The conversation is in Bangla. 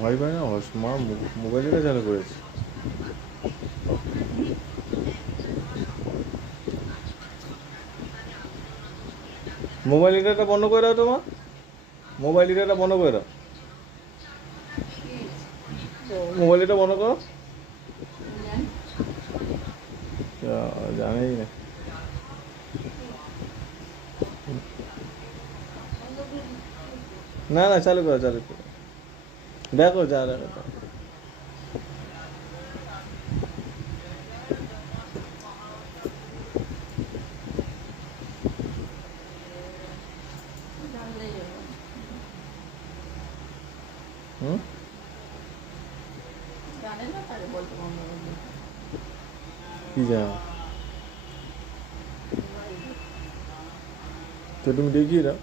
ওয়াইফাই না মা মোবাইলটা চালু করেছে। মোবাইল এটা বন্ধ করে দাও তোমার, মোবাইল এটা বন্ধ করে দাও, মোবাইল এটা বন্ধ করো। জানেই না। না না, চালু করো চালু করো, দেখো যা দেখো। হুম, কি জানো তো, তুমি দেখিয়ে দাও।